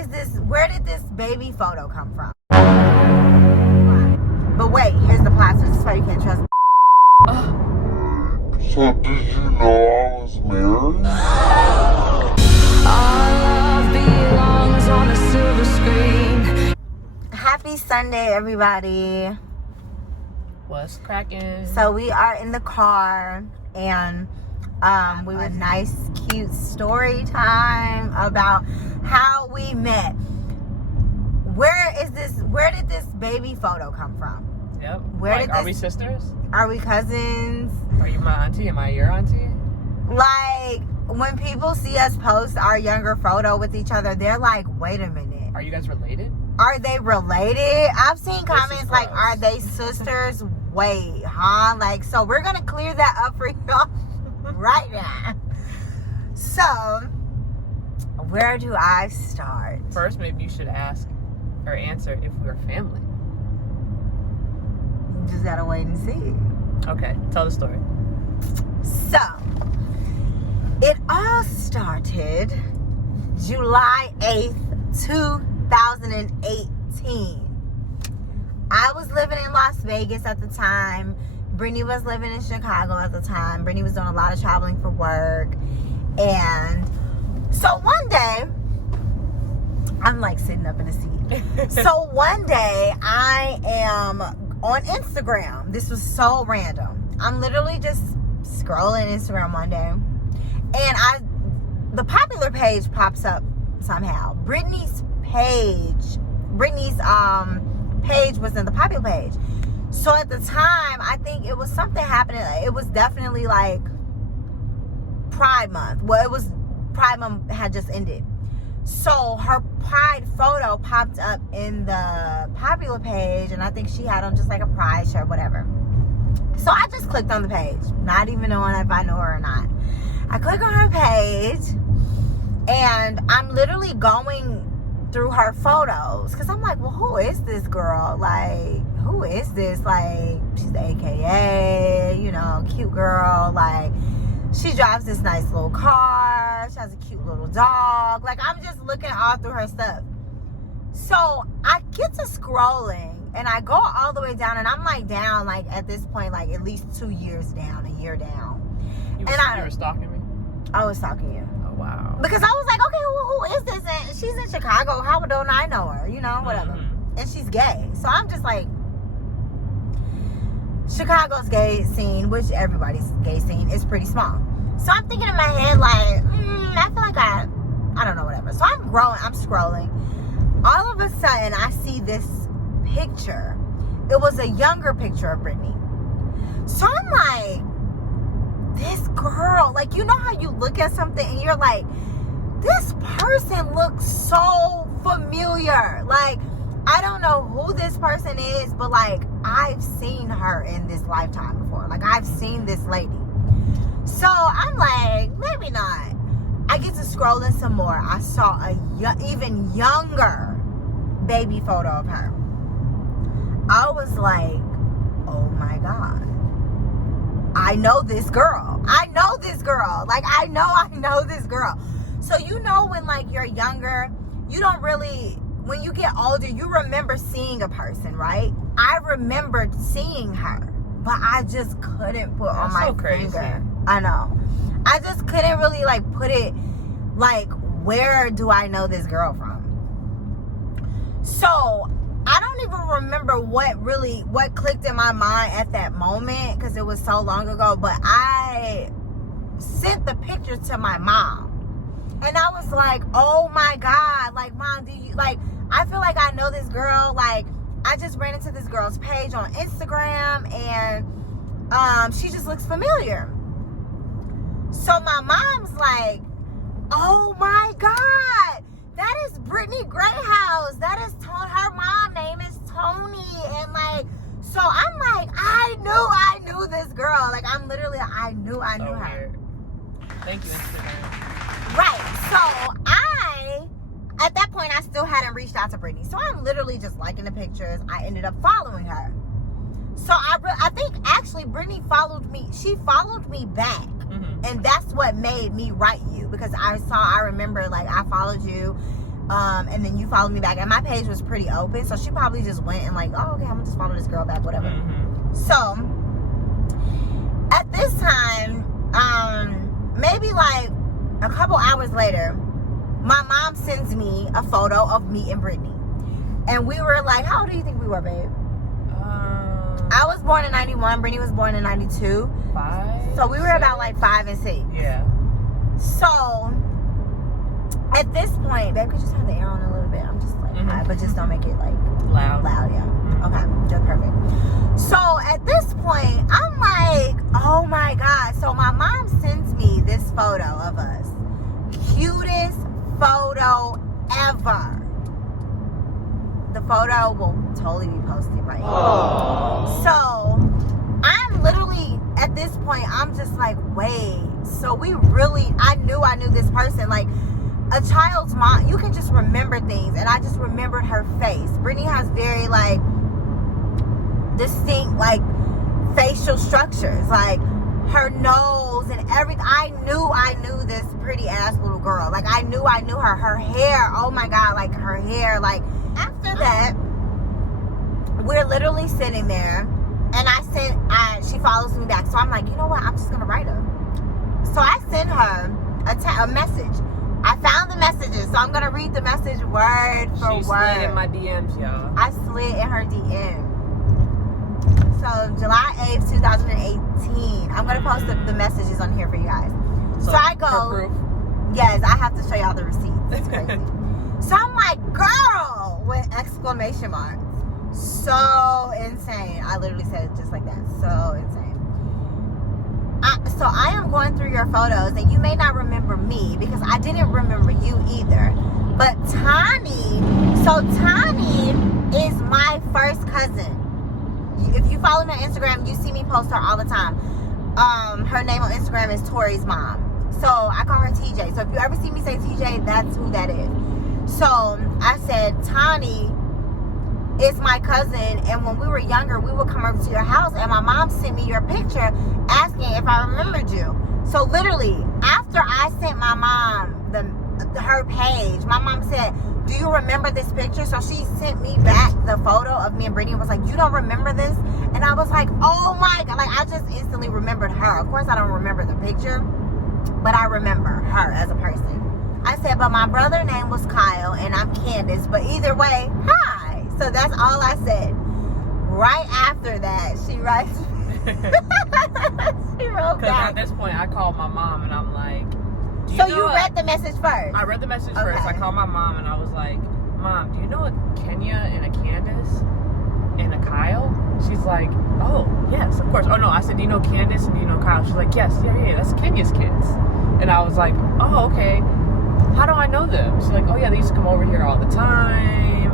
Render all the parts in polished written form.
where did this baby photo come from? But wait, here's the plot twist. This is why you can't trust. So did you know I was married? Our love belongs on a silver screen. Happy Sunday, everybody. What's cracking? So we are in the car, and we have a nice, cute story time about how we met. Where did this baby photo come from? Yep. Are we sisters? Are we cousins? Are you my auntie? Am I your auntie? Like, when people see us post our younger photo with each other, they're like, wait a minute. Are you guys related? Are they related? I've seen comments like, gross. are they sisters? Wait, huh? Like, so we're going to clear that up for y'all right now. So, where do I start? First, maybe you should ask or answer if we're family. You just got to wait and see. Okay, tell the story. So, it all started July 8th, 2018. I was living in Las Vegas at the time. Brittany was living in Chicago at the time. Brittany was doing a lot of traveling for work. And so one day, I'm like sitting up in a seat. So one day, I am on Instagram. This was so random. I'm literally just scrolling Instagram one day, and the popular page pops up somehow. Brittany's page was in the popular page. So at the time, I think it was something happening. It was definitely like Pride Month. Well, it was Pride Month had just ended. So her Pride photo popped up in the popular page, and I think she had on just like a Pride shirt, whatever. So I just clicked on the page, not even knowing if I know her or not. I click on her page, and I'm literally going through her photos, because I'm like, well, who is this girl? Like, who is this? Like, she's the AKA, you know, cute girl. Like, she drives this nice little car. She has a cute little dog. Like, I'm just looking all through her stuff. So I get to scrolling, and I go all the way down, and I'm like down, like at this point, like at least 2 years down, a year down. You were stalking me? I was stalking you. Oh, wow. Because I was like, okay, well, who is this? And she's in Chicago. How don't I know her? You know, whatever. Mm-hmm. And she's gay. So I'm just like, Chicago's gay scene, which everybody's gay scene, is pretty small. So I'm thinking in my head, like, I feel like I don't know, whatever. So I'm scrolling. All of a sudden, I see this picture. It was a younger picture of Brittany. So I'm like, this girl, like, you know how you look at something and you're like, this person looks so familiar. Like, I don't know who this person is, but like, I've seen her in this lifetime before. Like, I've seen this lady. So I'm like, maybe not. I get to scrolling some more. I saw a even younger baby photo of her. I was like, oh my God. I know this girl. I know this girl. Like, I know this girl. So, you know, when like you're younger, you don't really, when you get older, you remember seeing a person, right? I remembered seeing her, but I just couldn't put on my finger. I know. I just couldn't really like put it, like, where do I know this girl from? So I don't even remember what clicked in my mind at that moment, because it was so long ago, but I sent the picture to my mom. And I was like, oh my God, like, Mom, do you, like, I feel like I know this girl. Like, I just ran into this girl's page on Instagram, and she just looks familiar. So my mom's like, oh my God, that is Brittany Grayhouse. That is her mom name is Tony. And like, so I'm like, I knew this girl. Like, I'm literally, I knew her. Weird. Thank you, Instagram. Right. So at that point, I still hadn't reached out to Brittany. So I'm literally just liking the pictures. I ended up following her. So I think actually Brittany followed me. She followed me back. Mm-hmm. And that's what made me write you, because I remember, like, I followed you. And then you followed me back, and my page was pretty open, so she probably just went and like, oh, okay, I'm gonna just follow this girl back, whatever. So at this time, maybe like a couple hours later, my mom sends me a photo of me and Brittany, and we were like, how old do you think we were, babe? I was born in 91, Brittany was born in 92. 5. So we were about like 5 and 6. Yeah. So at this point, babe, could you turn the air on a little bit? I'm just like, high, but just don't make it like Loud. yeah. Okay, just perfect. So at this point, I'm like, oh my God. So my mom sends me this photo of us. Cutest photo ever. The photo will totally be posted right here. So I'm literally, at this point, I'm just like, wait. So I knew this person. Like, a child's mom, you can just remember things, and I just remembered her face. Brittany has very like distinct like facial structures, like her nose and everything. I knew this pretty ass little girl. Like I knew her hair. Oh my God, like her hair. Like after that, we're literally sitting there, and she follows me back. So I'm like, you know what? I'm just gonna write her. So I sent her a message. I found the messages, so I'm gonna read the message word for word. She slid in my DMs, y'all. I slid in her DM. So July 8th, 2018. I'm gonna post the messages on here for you guys. So I go. For proof. Yes, I have to show y'all the receipts. It's crazy. So I'm like, girl, with exclamation marks. So insane. I literally said it just like that. So insane. So I am going through your photos, and you may not remember me because I didn't remember you either. But Tani is my first cousin. If you follow me on Instagram, you see me post her all the time. Her name on Instagram is Tori's mom. So I call her TJ. So if you ever see me say TJ, that's who that is. So I said, Tani is my cousin, and when we were younger, we would come over to your house, and my mom sent me your picture asking if I remembered you. So literally, after I sent my mom her page, my mom said, do you remember this picture? So she sent me back the photo of me and Brittany and was like, you don't remember this? And I was like, oh my God. Like, I just instantly remembered her. Of course, I don't remember the picture, but I remember her as a person. I said, but my brother's name was Kyle, and I'm Candace. But either way, hi. So that's all I said. Right after that, she writes. She wrote back. Because at this point, I called my mom, and I'm like, so you read the message first? I read the message first. I called my mom, and I was like, Mom, do you know a Kenya and a Candace and a Kyle? She's like, oh, yes, of course. Oh, no, I said, do you know Candace and do you know Kyle? She's like, yes, yeah, that's Kenya's kids. And I was like, oh, okay. How do I know them? She's like, oh, yeah, they used to come over here all the time.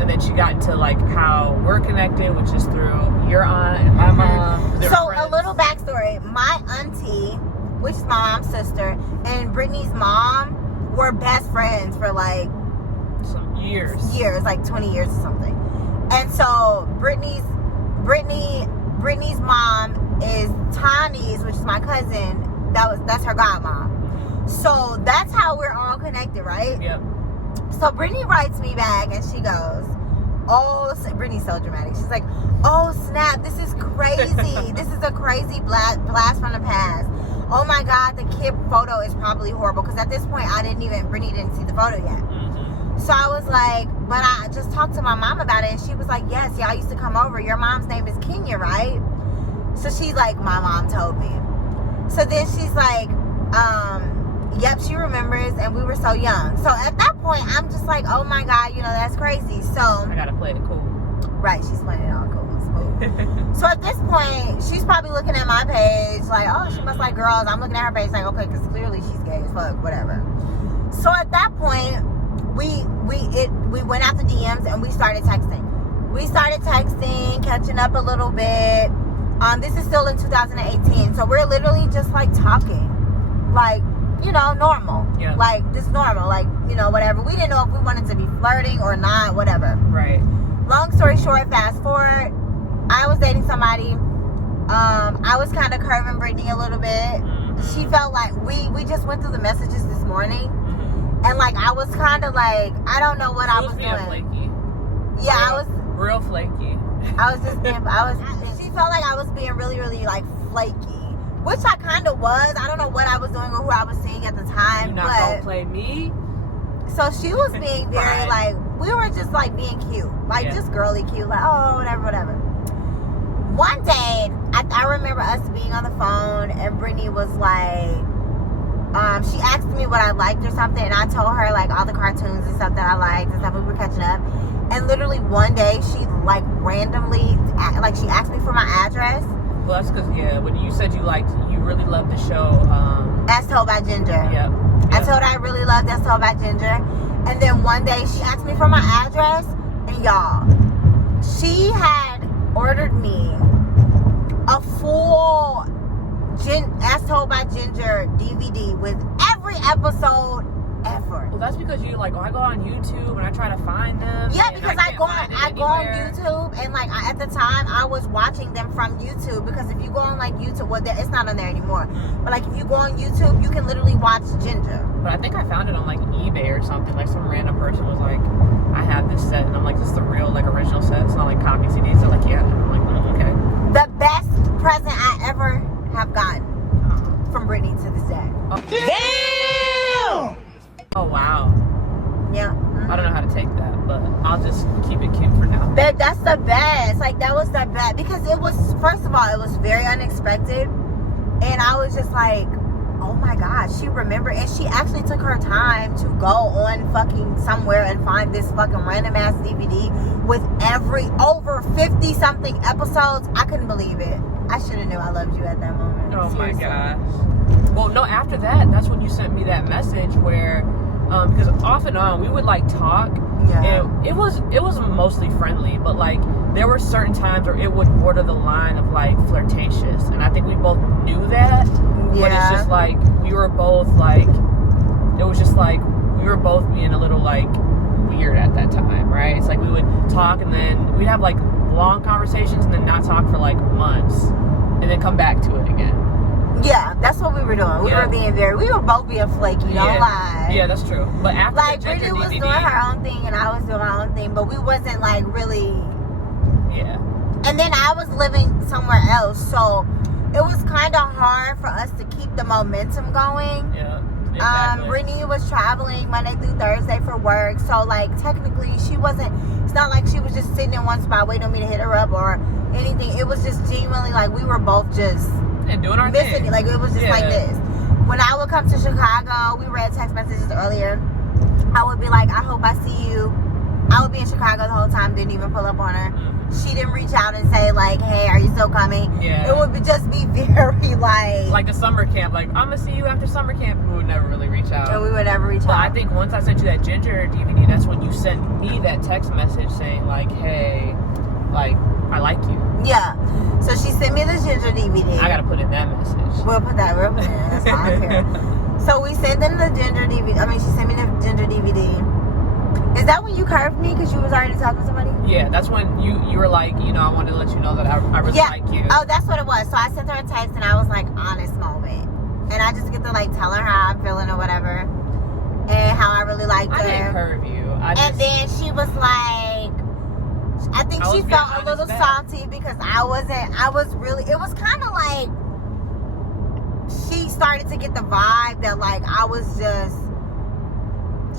And then she got into like how we're connected, which is through your aunt and my mom. So friends. A little backstory. My auntie, which is my mom's sister, and Brittany's mom were best friends for like some years, like 20 years or something. And so Brittany's mom is Tani's, which is my cousin. That's her godmom. So that's how we're all connected, right? Yep. So Brittany writes me back, and she goes, oh, Brittany's so dramatic. She's like, oh, snap, this is crazy. This is a crazy blast from the past. Oh, my God, the kid photo is probably horrible. Because at this point, Brittany didn't see the photo yet. Mm-hmm. So I was like, but I just talked to my mom about it, and she was like, yes, y'all used to come over. Your mom's name is Kenya, right? So she's like, my mom told me. So then she's like, yep, she remembers, and we were so young. So at that point, I'm just like, oh my God, that's crazy. So I gotta play it cool. Right, she's playing it all cool. So at this point, she's probably looking at my page like, oh, she must like girls. I'm looking at her page like, okay, because clearly she's gay as fuck, whatever. So at that point, we went out to DMs and we started texting. Catching up a little bit. This is still in 2018, so we're literally just like talking, like, normal. Yeah. Like, just normal. Like, whatever. We didn't know if we wanted to be flirting or not, whatever. Right. Long story short, fast forward, I was dating somebody. I was kind of curving Brittany a little bit. Mm-hmm. She felt like we just went through the messages this morning. Mm-hmm. And like I was kind of like, I don't know what I was being doing. flaky. Yeah, I was. Real flaky. I was just being, she felt like I was being really, really like flaky, which I kind of was. I don't know what I was doing or who I was seeing at the time. You not gonna play me? So she was being very like, we were just like being cute, like just girly cute, like oh whatever. One day, I remember us being on the phone and Brittany was like, she asked me what I liked or something, and I told her like all the cartoons and stuff that I liked and stuff. We were catching up, and literally one day she like randomly like she asked me for my address. Well, that's because when you said you really loved the show. As Told by Ginger. Yep. I told her I really loved As Told by Ginger, and then one day she asked me for my address, and y'all, she had ordered me a full As Told by Ginger DVD with every episode ever. Well, that's because you like, I go on YouTube and I try to find them. Yeah, because I go on YouTube, and like at the time I was watching them from YouTube, because if you go on like YouTube, well, it's not on there anymore. But like if you go on YouTube, you can literally watch Ginger. But I think I found it on like eBay or something. Like some random person was like, I have this set, and I'm like, this is the real like original set. It's not like copy CDs. They're like, yeah. I'm like, okay. The best present I ever have gotten from Brittany to this day. Damn! Oh wow. Yeah. I don't know how to take that, but I'll just keep it cute for now. Babe, that's the best. Like that was the best, because it was, first of all, it was very unexpected, and I was just like, oh my god, she remembered, and she actually took her time to go on fucking somewhere and find this fucking random ass DVD with over 50 something episodes. I couldn't believe it. I should have knew I loved you at that moment. Oh Seriously. my gosh. Well, no, after that's when you sent me that message where, because off and on we would like talk, and it was mostly friendly, but like there were certain times where it would border the line of like flirtatious, and I think we both knew that. But it's just like we were both like, it was just like we were both being a little like weird at that time, right? It's like we would talk and then we'd have like long conversations and then not talk for like months and then come back to it again. Yeah, that's what we were doing. We were both being flaky, don't lie. Yeah, that's true. But after like the Ginger Brittany was DVD, doing her own thing and I was doing my own thing, but we wasn't like really. Yeah. And then I was living somewhere else, so it was kind of hard for us to keep the momentum going. Yeah. Exactly. Brittany was traveling Monday through Thursday for work, so like technically she wasn't, it's not like she was just sitting in one spot waiting on me to hit her up or anything. It was just genuinely like we were both just and doing our missing thing. it. Like it was just like this. When I would come to Chicago, we read text messages earlier, I would be like, I hope I see you. I would be in Chicago the whole time, didn't even pull up on her. She didn't reach out and say like, hey, are you still coming? Yeah. It would just be very like the summer camp, like I'm gonna see you after summer camp. We would never really reach out. And we would never reach out. But I think once I sent you that Ginger DVD, that's when you sent me that text message saying like, hey, like I like you. Yeah. So she sent me the Ginger DVD. I gotta put in that message. We'll put that in. That's fine. I don't care. So we sent in the Ginger DVD. I mean, she sent me the Ginger DVD. Is that when you curved me because you was already talking to somebody? Yeah, that's when you were like, you know, I wanted to let you know that I really like you. Oh, that's what it was. So I sent her a text and I was like, honest moment. And I just get to like telling her how I'm feeling or whatever. And how I really liked her. I didn't curve you. And then she was like, I think she felt a little salty because it was kind of like, she started to get the vibe that like I was just,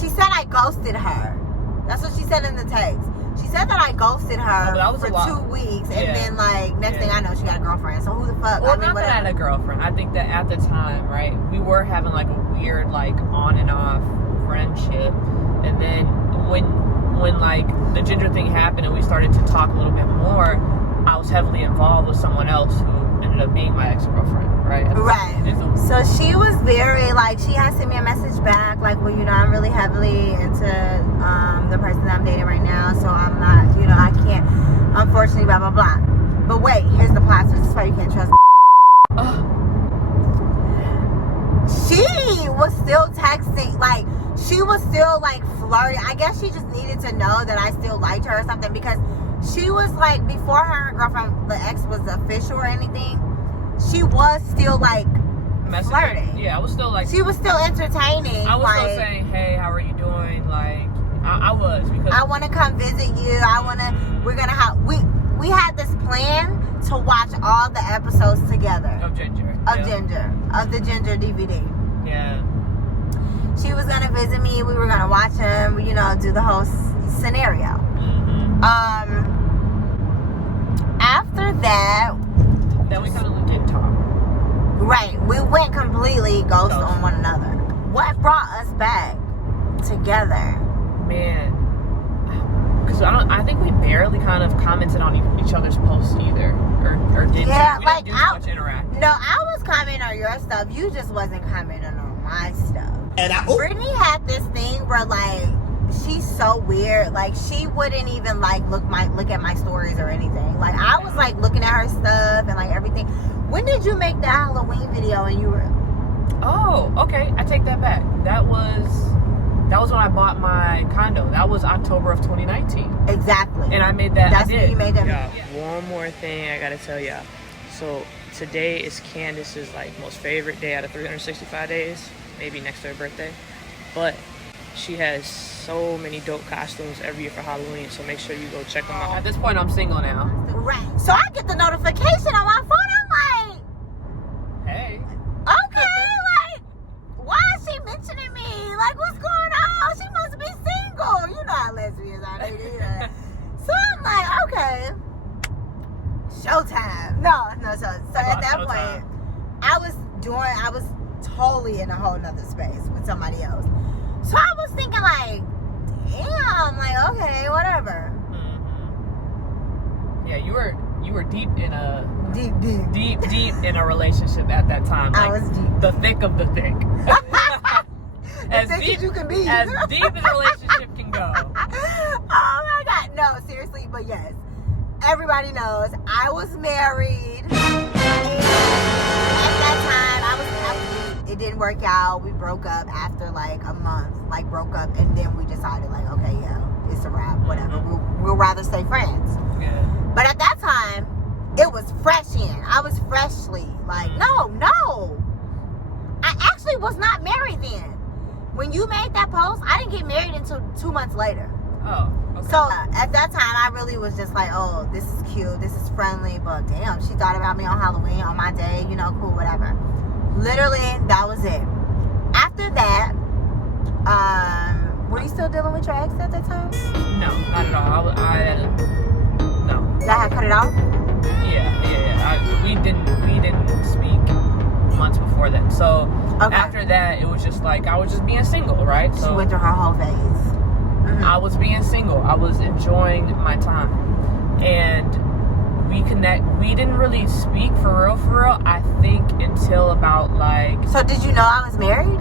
she said I ghosted her. That's what she said in the text. She said that I ghosted her for 2 weeks, and then like next thing I know, she got a girlfriend. So who the fuck? Well, not that I had a girlfriend. I think that at the time, right, we were having like a weird like on and off friendship, and then when like the Ginger thing happened and we started to talk a little bit more, I was heavily involved with someone else who ended up being my ex-girlfriend. Right. So she was very like, she had sent me a message back like, well, you know, I'm really heavily into the person that I'm dating right now, so I'm not, you know, I can't, unfortunately, blah blah blah. But wait, here's the plot twist. This is why you can't trust. She was still texting, like she was still like flirting. I guess she just needed to know that I still liked her or something, because she was like, before her and her girlfriend, the ex, was official or anything, she was still like messaging. flirting. Yeah, I was still like. She was still entertaining. I was like, still saying, hey, how are you doing? Like, I was because I want to come visit you. We're gonna have we had this plan to watch all the episodes together of Ginger. Of the Ginger DVD. Yeah. She was gonna visit me. We were gonna watch him. You know, do the whole scenario. Mm-hmm. After that, then we kind of didn't talk. right? We went completely ghost on one another. What brought us back together? Man, because I think we barely kind of commented on each other's posts either, or did. Yeah, we like didn't do much interact. No, I was commenting on your stuff. You just wasn't commenting on my stuff. And Brittany had this thing where like she's so weird. Like she wouldn't even like look at my stories or anything. Like I was like looking at her stuff and like everything. When did you make that Halloween video and you were? Oh, okay. I take that back. That was when I bought my condo. That was October of 2019. Exactly. And I made that. That's I did. when you made that. Yeah. One more thing I gotta tell y'all. So today is Candace's like most favorite day out of 365 days. Maybe next to her birthday. But she has so many dope costumes every year for Halloween. So make sure you go check them out. At this point, I'm single now. Right. So I get the notification on my phone. I'm like, Hey. okay, like, why is she mentioning me? Like, what's going on? She must be single. You know how lesbians are. They do that. So I'm like, okay, showtime. No. So at that point, I was totally in a whole nother space with somebody else. So I was thinking like, damn, like, okay, whatever. Mm-hmm. Yeah, you were deep in a Deep. deep in a relationship at that time. Like, I was deep. The thick of the thick. As thick as you can be. As deep as a relationship can go. Oh my God. No, seriously, but yes. Everybody knows I was married. And at that time, it didn't work out. We broke up after like a month. Like broke up and then we decided like, okay, yeah, it's a wrap. Whatever. We'll rather stay friends. Yeah. But at that time, it was fresh in. I was freshly like, no. I actually was not married then. When you made that post, I didn't get married until 2 months later. Oh, okay. So at that time, I really was just like, oh, this is cute, this is friendly, but damn, she thought about me on Halloween, on my day, you know, cool, whatever. Literally, that was it. After that, were you still dealing with your ex at that time? No, not at all. No. Did I have cut it off? Yeah. We didn't speak months before that. So after that, it was just like I was just being single, right? So she went through her whole phase. Mm-hmm. I was being single. I was enjoying my time, and we didn't really speak for real. I think until about like. So did you know I was married?